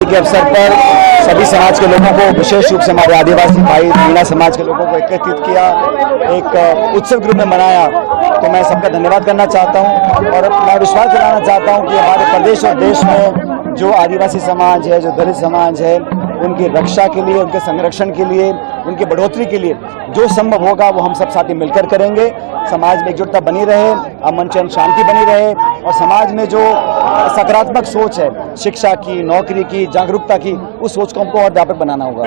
के अवसर पर सभी समाज के लोगों को, विशेष रूप से हमारे आदिवासी भाई मीणा समाज के लोगों को एकत्रित किया, एक उत्सव के रूप में मनाया, तो मैं सबका धन्यवाद करना चाहता हूं और मैं विश्वास दिलाना चाहता हूं कि हमारे प्रदेश और देश में जो आदिवासी समाज है, जो दलित समाज है, उनकी रक्षा के लिए, उनके संरक्षण के लिए, उनकी बढ़ोतरी के लिए जो संभव होगा वो हम सब साथी मिलकर करेंगे। समाज में एकजुटता बनी रहे, अमन चैन शांति बनी रहे और समाज में जो सकारात्मक सोच है, शिक्षा की, नौकरी की, जागरूकता की, उस सोच को हमको और व्यापक बनाना होगा।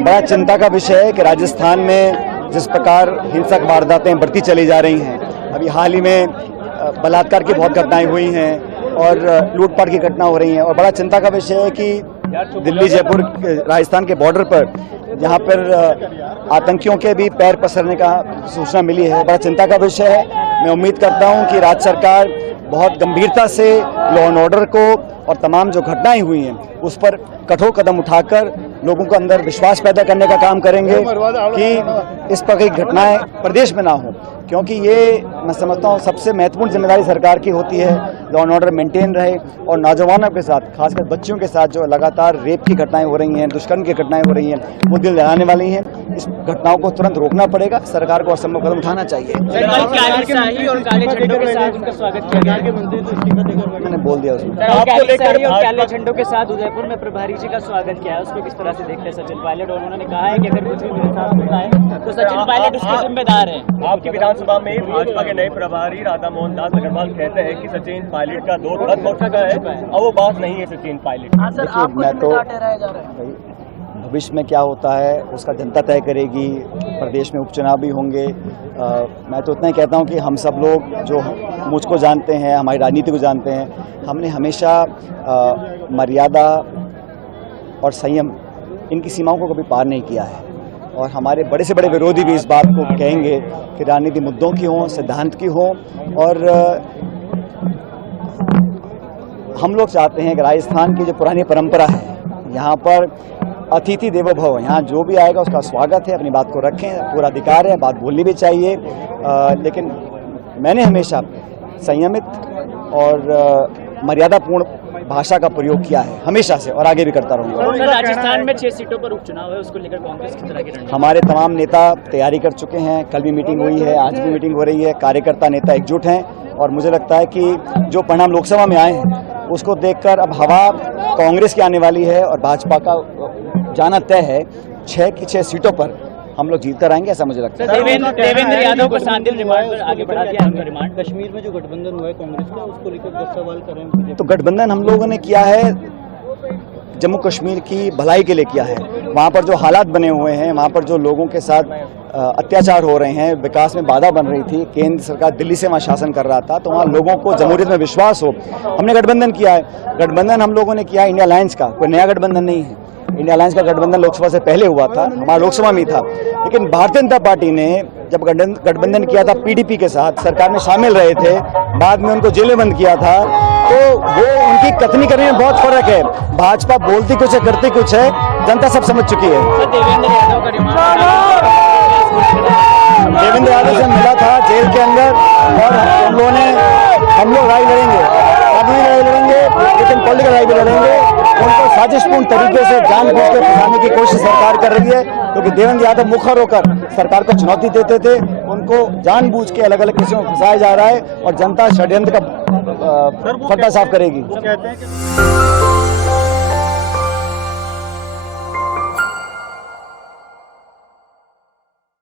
बड़ा चिंता का विषय है कि राजस्थान में जिस प्रकार हिंसक वारदातें बढ़ती चली जा रही हैं, अभी हाल ही में बलात्कार की बहुत घटनाएं हुई हैं और लूटपाट की घटना हो रही हैं और बड़ा चिंता का विषय है कि दिल्ली, जयपुर, राजस्थान के बॉर्डर पर जहां पर आतंकियों के भी पैर पसरने का सूचना मिली है, बड़ा चिंता का विषय है। मैं उम्मीद करता हूं कि राज्य सरकार बहुत गंभीरता से लॉ एंड ऑर्डर को और तमाम जो घटनाएं हुई हैं उस पर कठोर कदम उठाकर लोगों को अंदर विश्वास पैदा करने का काम करेंगे कि इस प्रकार की घटनाएं प्रदेश में ना हो, क्योंकि ये मैं समझता हूँ सबसे महत्वपूर्ण जिम्मेदारी सरकार की होती है, लॉ एंड ऑर्डर मेंटेन रहे और नौजवानों के साथ, खासकर बच्चियों के साथ जो लगातार रेप की घटनाएं हो रही हैं, दुष्कर्म की घटनाएं हो रही हैं, वो दिल दहलाने वाली हैं। इस घटनाओं को तुरंत रोकना पड़ेगा, सरकार को असंभव कदम उठाना चाहिए। मैंने बोल दिया उसमें। काले झंडों के साथ उदयपुर में प्रभारी जी का स्वागत किया है, उसको किस तरह से देखते हैं सचिन पायलट? और उन्होंने कहा है कि अगर कुछ भी मेरे साथ होता है तो सचिन पायलट उसके जिम्मेदार हैं। आपकी विधानसभा में भाजपा के नए प्रभारी राधा मोहन दास अग्रवाल कहते हैं कि सचिन पायलट का दौर खत्म हो चुका है और वो बात नहीं है सचिन पायलट। मैं तो भविष्य में क्या होता है उसका जनता तय करेगी, प्रदेश में उपचुनाव भी होंगे। मैं तो इतना ही कहता हूं कि हम सब लोग जो मुझको जानते हैं, हमारी राजनीति को जानते हैं, हमने हमेशा मर्यादा और संयम, इनकी सीमाओं को कभी पार नहीं किया है और हमारे बड़े से बड़े विरोधी भी इस बात को कहेंगे कि राजनीति मुद्दों की हो, सिद्धांत की हो। और हम लोग चाहते हैं कि राजस्थान की जो पुरानी परंपरा है, यहाँ पर अतिथि देवो भव, यहाँ जो भी आएगा उसका स्वागत है, अपनी बात को रखें, पूरा अधिकार है, बात बोलनी भी चाहिए। लेकिन मैंने हमेशा संयमित और मर्यादापूर्ण भाषा का प्रयोग किया है, हमेशा से, और आगे भी करता रहूंगा। राजस्थान में 6 सीटों पर उपचुनाव है, उसको लेकर कांग्रेस की तरह की रणनीति? हमारे तमाम नेता तैयारी कर चुके हैं, कल भी मीटिंग हुई है, आज भी मीटिंग हो रही है, कार्यकर्ता नेता एकजुट हैं और मुझे लगता है कि जो परिणाम लोकसभा में आए हैं उसको देखकर अब हवा कांग्रेस की आने वाली है और भाजपा का जाना तय है। 6 की 6 सीटों पर हम लोग जीत कर आएंगे, ऐसा मुझे लगता है। देवेंद्र यादव को 7 दिन रिमांड पर आगे बढ़ा दिया उनका रिमांड। कश्मीर में जो गठबंधन हुआ है कांग्रेस का, उसको लेकर 10 सवाल करें। तो गठबंधन हम लोगों ने किया है जम्मू कश्मीर की भलाई के लिए किया है। वहाँ पर जो हालात बने हुए हैं, वहाँ पर जो लोगों के साथ अत्याचार हो रहे हैं, विकास में बाधा बन रही थी, केंद्र सरकार दिल्ली से वहाँ शासन कर रहा था, तो वहाँ लोगों को जमहूरियत में विश्वास हो, हमने गठबंधन किया है। गठबंधन हम लोगों ने किया इंडिया अलायंस का, कोई नया गठबंधन नहीं है। इंडिया अलायंस का गठबंधन लोकसभा से पहले हुआ था, हमारा लोकसभा में था, लेकिन भारतीय जनता पार्टी ने जब गठबंधन किया था पीडीपी के साथ, सरकार में शामिल रहे थे, बाद में उनको जेल में बंद किया था, तो वो उनकी कथनी करने में बहुत फर्क है। भाजपा बोलती कुछ है, करती कुछ है, जनता सब समझ चुकी है। देवेंद्र यादव से मिला था जेल के अंदर और हम लोग लड़ाई लड़ेंगे, कानूनी लड़ाई लड़ेंगे, लेकिन पॉलिटिकल लड़ाई भी लड़ेंगे। उनको साजिशपूर्ण तरीके से जानबूझ के फंसाने की कोशिश सरकार कर रही है, क्योंकि देवेंद्र यादव मुखर होकर सरकार को चुनौती देते थे, उनको जानबूझ के अलग अलग किस्मों में फंसाया जा रहा है और जनता षड्यंत्र का पर्दा साफ करेगी।